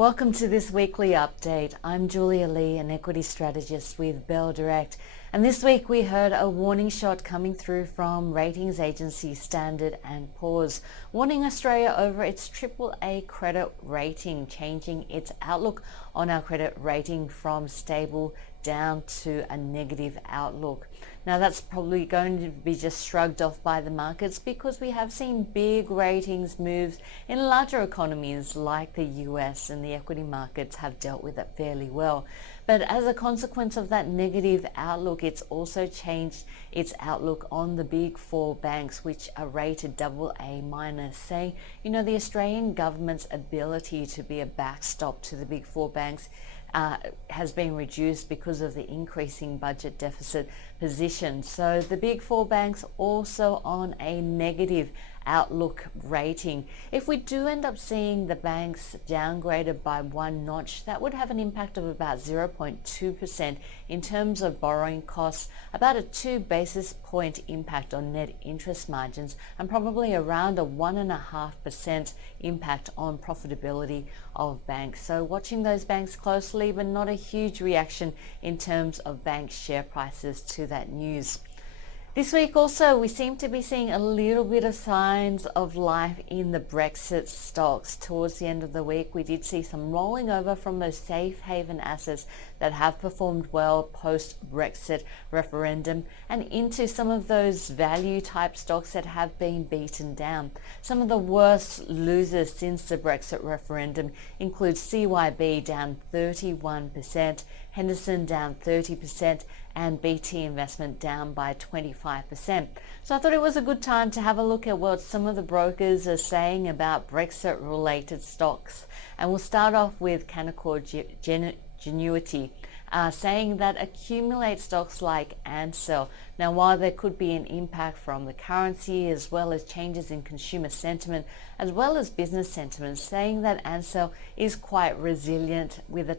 Welcome to this weekly update. I'm Julia Lee, an equity strategist with Bell Direct. And this week we heard a warning shot coming through from ratings agency Standard & Poor's, warning Australia over its AAA credit rating, changing its outlook on our credit rating from stable down to a negative outlook. Now that's probably going to be just shrugged off by the markets because we have seen big ratings moves in larger economies like the US, and the equity markets have dealt with it fairly well. But as a consequence of that negative outlook, it's also changed its outlook on the big four banks, which are rated AA-, saying, the Australian government's ability to be a backstop to the big four banks has been reduced because of the increasing budget deficit position. So the big four banks also on a negative outlook rating. If we do end up seeing the banks downgraded by one notch, that would have an impact of about 0.2% in terms of borrowing costs, about a 2 basis point impact on net interest margins, and probably around a 1.5% impact on profitability of banks. So watching those banks closely, but not a huge reaction in terms of bank share prices to that news. This week also, we seem to be seeing a little bit of signs of life in the Brexit stocks. Towards the end of the week, we did see some rolling over from those safe haven assets that have performed well post-Brexit referendum and into some of those value type stocks that have been beaten down. Some of the worst losers since the Brexit referendum include CYB down 31%, Henderson down 30%, and BT Investment down by 25%. So I thought it was a good time to have a look at what some of the brokers are saying about Brexit related stocks. And we'll start off with Canaccord Genuity, saying that accumulate stocks like Ansell. Now, while there could be an impact from the currency as well as changes in consumer sentiment as well as business sentiment, saying that Ansell is quite resilient with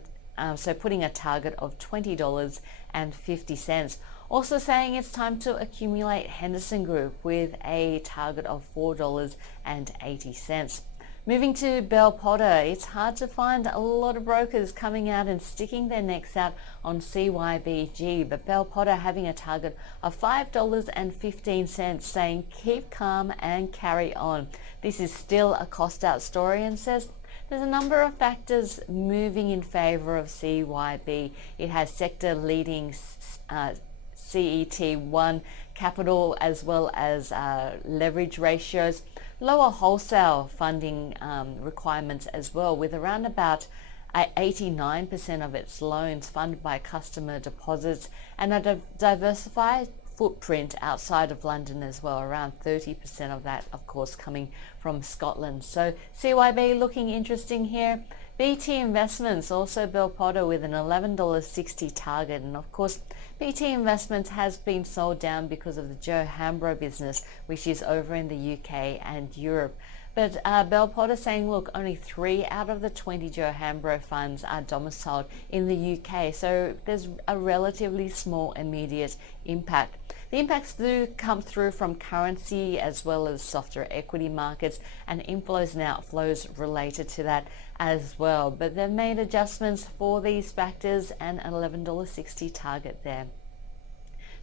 so putting a target of $20.50. Also saying it's time to accumulate Henderson Group with a target of $4.80. Moving to Bell Potter, it's hard to find a lot of brokers coming out and sticking their necks out on CYBG, but Bell Potter having a target of $5.15, saying keep calm and carry on. This is still a cost out story, and says there's a number of factors moving in favour of CYB. It has sector leading CET1 capital as well as leverage ratios, lower wholesale funding requirements as well, with around about 89% of its loans funded by customer deposits, and a diversified footprint outside of London as well, around 30% of that of course coming from Scotland. So CYB looking interesting here. BT Investments, also Bell Potter, with an $11.60 target, and of course BT Investments has been sold down because of the Joe Hambro business, which is over in the UK and Europe. But Bell Potter saying, look, only 3 out of the 20 Joe Hambro funds are domiciled in the UK, so there's a relatively small immediate impact. The impacts do come through from currency as well as softer equity markets and inflows and outflows related to that as well. But they've made adjustments for these factors and an $11.60 target there.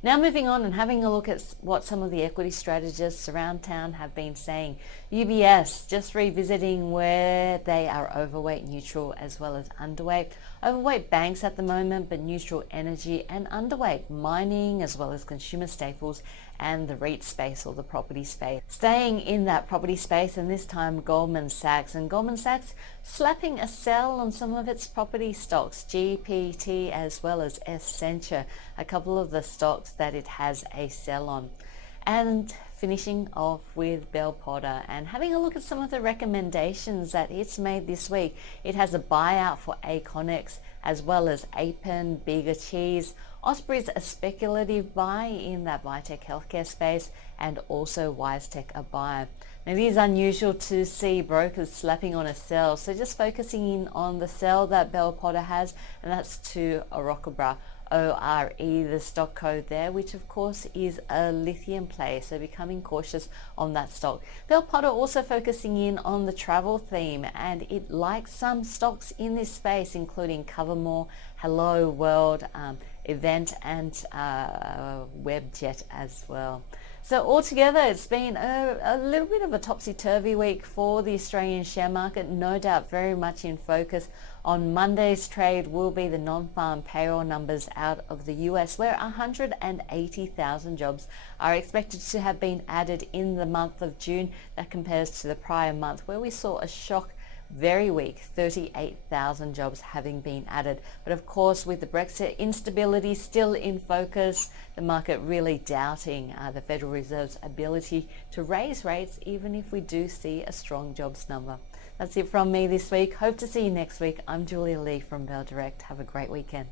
Now moving on and having a look at what some of the equity strategists around town have been saying. UBS just revisiting where they are overweight, neutral as well as underweight. Overweight banks at the moment, but neutral energy, and underweight mining as well as consumer staples and the REIT space or the property space. Staying in that property space, and this time Goldman Sachs. And Goldman Sachs slapping a sell on some of its property stocks, GPT as well as Accenture, a couple of the stocks that it has a sell on. And finishing off with Bell Potter and having a look at some of the recommendations that it's made this week. It has a buyout for Aconex as well as Appen, Bega Cheese. Osprey's a speculative buy in that biotech healthcare space, and also WiseTech a buy. Now, it is unusual to see brokers slapping on a sell, so just focusing in on the sell that Bell Potter has, and that's to Orocobre. the stock code there, which of course is a lithium play, so becoming cautious on that stock. Bell Potter also focusing in on the travel theme, and it likes some stocks in this space, including Covermore, Hello World, Event, and Webjet as well. So altogether, it's been a little bit of a topsy-turvy week for the Australian share market, no doubt very much in focus. On Monday's trade will be the non-farm payroll numbers out of the US, where 180,000 jobs are expected to have been added in the month of June. That compares to the prior month, where we saw a shock, very weak, 38,000 jobs having been added. But of course, with the Brexit instability still in focus, the market really doubting the Federal Reserve's ability to raise rates, even if we do see a strong jobs number. That's it from me this week. Hope to see you next week. I'm Julia Lee from Bell Direct. Have a great weekend.